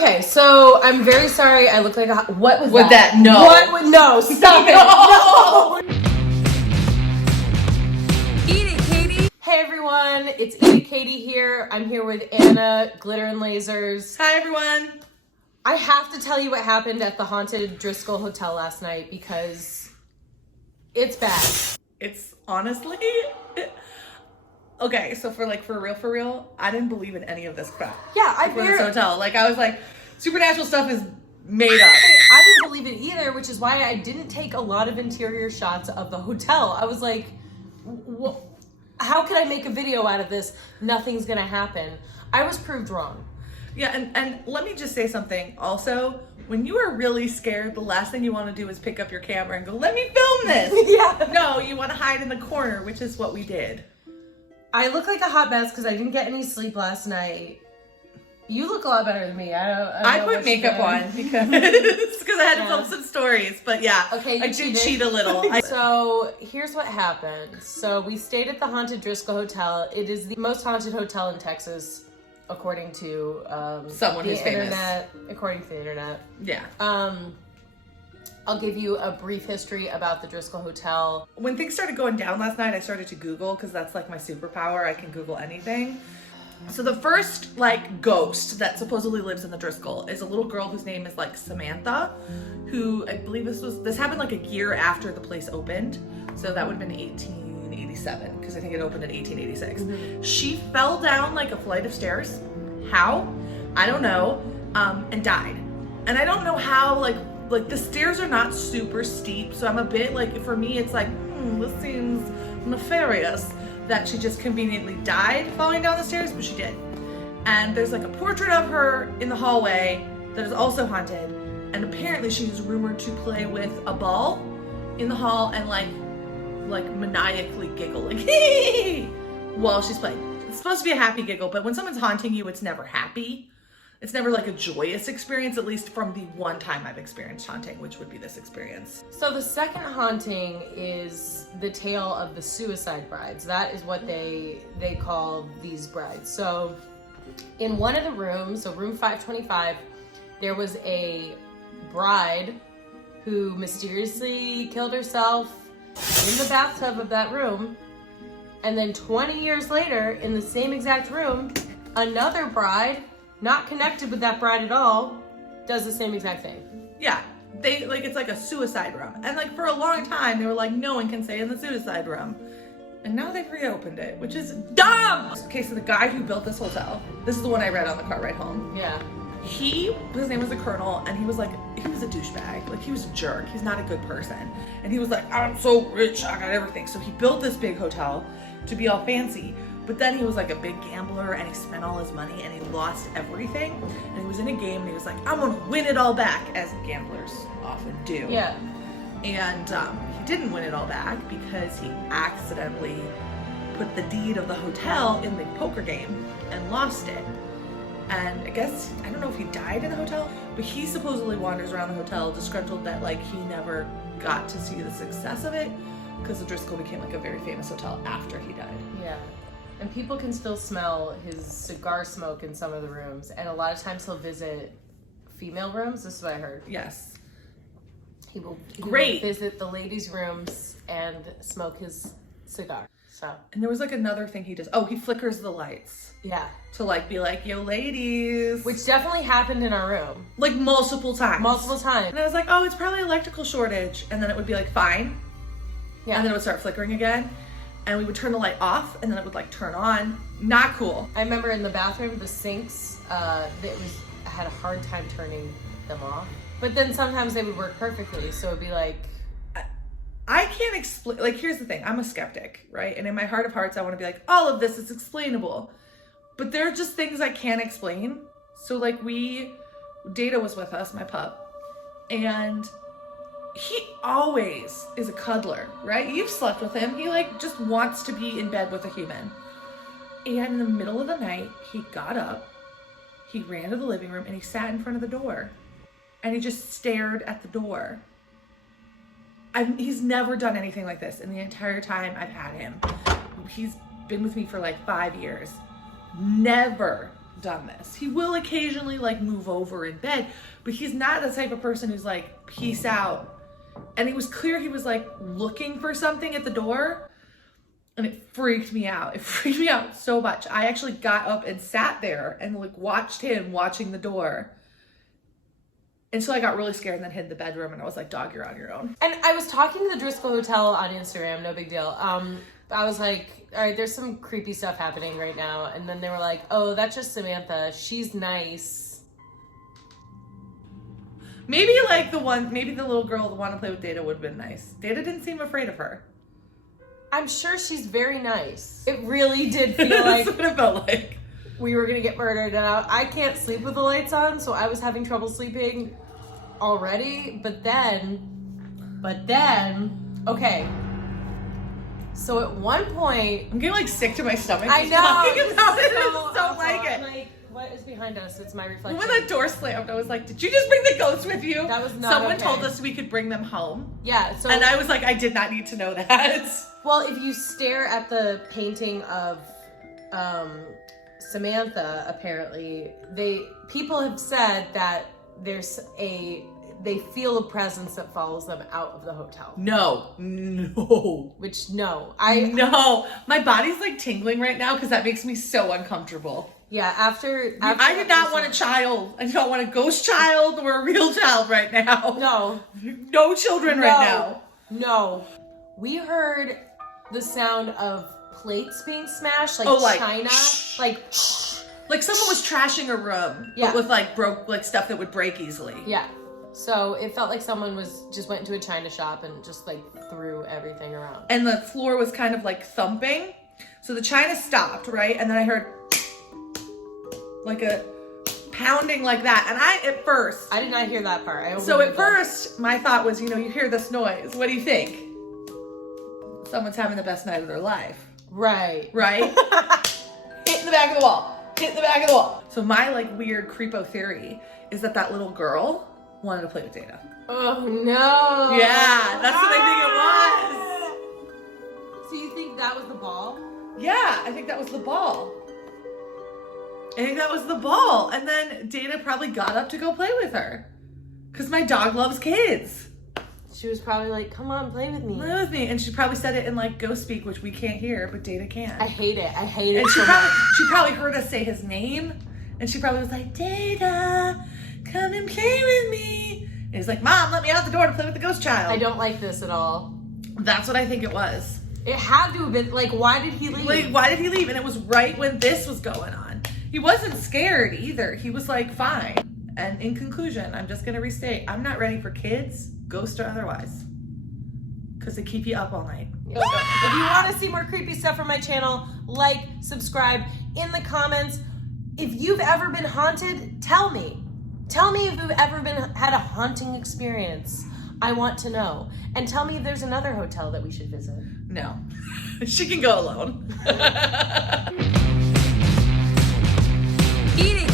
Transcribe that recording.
Okay, so I'm very sorry. I look like a... What was that? No. What was... No, stop it. No. Eat it, Katie. Hey, everyone. It's Eat It, Katie here. I'm here with Anna, Glitter and Lasers. Hi, everyone. I have to tell you what happened at the haunted Driskill Hotel last night because it's bad. It's honestly... Okay, so for real, I didn't believe in any of this crap. Yeah, I for this hotel. Like, I was like, supernatural stuff is made up. I didn't believe it either, which is why I didn't take a lot of interior shots of the hotel. I was like, how could I make a video out of this? Nothing's gonna happen. I was proved wrong. Yeah, and let me just say something. Also, when you are really scared, the last thing you want to do is pick up your camera and go, let me film this. Yeah. No, you want to hide in the corner, which is what we did. I look like a hot mess because I didn't get any sleep last night. You look a lot better than me. I put makeup on because I had to film some stories. But yeah, okay, I did cheat a little. So here's what happened. So we stayed at the haunted Driskill Hotel. It is the most haunted hotel in Texas, according to someone who's internet. famous. According to the internet. Yeah. I'll give you a brief history about the Driskill Hotel. When things started going down last night, I started to Google because that's like my superpower. I can Google anything. So the first ghost that supposedly lives in the Driskill is a little girl whose name is Samantha, who I believe this happened a year after the place opened. So that would have been 1887 because I think it opened in 1886. Mm-hmm. She fell down a flight of stairs. How? I don't know. And died. And I don't know how the stairs are not super steep, so I'm a bit for me it's this seems nefarious that she just conveniently died falling down the stairs, but she did. And there's a portrait of her in the hallway that is also haunted, and apparently she's rumored to play with a ball in the hall and maniacally giggle while she's playing. It's supposed to be a happy giggle, but when someone's haunting you, it's never happy. It's never a joyous experience, at least from the one time I've experienced haunting, which would be this experience. So the second haunting is the tale of the suicide brides. That is what they call these brides. So in one of the rooms, so room 525, there was a bride who mysteriously killed herself in the bathtub of that room. And then 20 years later, in the same exact room, another bride, not connected with that bride at all, does the same exact thing. Yeah, they it's a suicide room, and for a long time they were no one can stay in the suicide room, and now they've reopened it, which is dumb. Okay, so the guy who built this hotel, this is the one I read on the car ride home. Yeah, his name was the Colonel, and he was a douchebag. He was a jerk. He's not a good person, and he was I'm so rich, I got everything. So he built this big hotel to be all fancy. But then he was a big gambler, and he spent all his money and he lost everything. And he was in a game and he was I'm gonna win it all back, as gamblers often do. Yeah. And he didn't win it all back because he accidentally put the deed of the hotel in the poker game and lost it. And I guess, I don't know if he died in the hotel, but he supposedly wanders around the hotel disgruntled that he never got to see the success of it, because the Driskill became a very famous hotel after he died. Yeah. And people can still smell his cigar smoke in some of the rooms. And a lot of times he'll visit female rooms. This is what I heard. Yes. He will Great. visit the ladies' rooms and smoke his cigar. So. And there was another thing he does. Oh, he flickers the lights. Yeah. To be yo, ladies. Which definitely happened in our room. Multiple times. Multiple times. And I was oh, it's probably electrical shortage. And then it would be fine. Yeah. And then it would start flickering again. And we would turn the light off, and then it would turn on. Not cool. I remember in the bathroom, the sinks, I had a hard time turning them off. But then sometimes they would work perfectly, so it'd be I can't explain. Here's the thing. I'm a skeptic, right? And in my heart of hearts, I want to be all of this is explainable. But there are just things I can't explain. So Data was with us, my pup, and he always is a cuddler, right? You've slept with him. He just wants to be in bed with a human. And in the middle of the night, he got up, he ran to the living room, and he sat in front of the door. And he just stared at the door. He's never done anything like this in the entire time I've had him. He's been with me for 5 years. Never done this. He will occasionally like move over in bed, but he's not the type of person who's like, peace out. And it was clear he was like looking for something at the door, and it freaked me out. It freaked me out so much. I actually got up and sat there and like watched him watching the door until I got really scared and then hid in the bedroom, and I was like, dog, you're on your own. And I was talking to the Driskill Hotel on Instagram, no big deal. I was like, all right, there's some creepy stuff happening right now. And then they were like, oh, that's just Samantha. She's nice. Maybe like maybe the little girl that wanted to play with Data would have been nice. Data didn't seem afraid of her. I'm sure she's very nice. It really did feel That's like what it felt like. we were gonna get murdered, and I can't sleep with the lights on, so I was having trouble sleeping already. But then, okay. So at one point, I'm getting like sick to my stomach. I know. Talking about it. So I don't like it. Like, what is behind us? It's my reflection. When that door slammed, I was like, did you just bring the ghosts with you? That was not Someone okay. told us we could bring them home. Yeah. So And I was like, I did not need to know that. well, if you stare at the painting of Samantha, apparently people have said that they feel a presence that follows them out of the hotel. No. Which no. My body's like tingling right now because that makes me so uncomfortable. Yeah, after I did not want a child. I don't want a ghost child or a real child right now. No children right now. No. We heard the sound of plates being smashed, like china. Like someone was trashing a room, yeah, but with like stuff that would break easily. Yeah. So it felt like someone just went into a china shop and just like threw everything around. And the floor was kind of like thumping. So the china stopped, right? And then I heard like a pounding like that. And I did not hear that part. So at first, my thought was, you hear this noise. What do you think? Someone's having the best night of their life. Right. Hit in the back of the wall. So my like weird creepo theory is that little girl wanted to play with Data. Oh no. Yeah, that's what I think it was. So you think that was the ball? Yeah, I think that was the ball. And then Data probably got up to go play with her. Because my dog loves kids. She was probably like, come on, play with me. Play with me. And she probably said it in like ghost speak, which we can't hear, but Data can. I hate it. And she probably heard us say his name. And she probably was like, Data, come and play with me. And he's like, Mom, let me out the door to play with the ghost child. I don't like this at all. That's what I think it was. It had to have been, like, why did he leave? Like, why did he leave? And it was right when this was going on. He wasn't scared either. He was like, fine. And in conclusion, I'm just going to restate, I'm not ready for kids, ghost or otherwise. Because they keep you up all night. If you want to see more creepy stuff from my channel, like, subscribe. In the comments, if you've ever been haunted, tell me. Tell me if you've ever had a haunting experience. I want to know. And tell me if there's another hotel that we should visit. No. She can go alone. Eating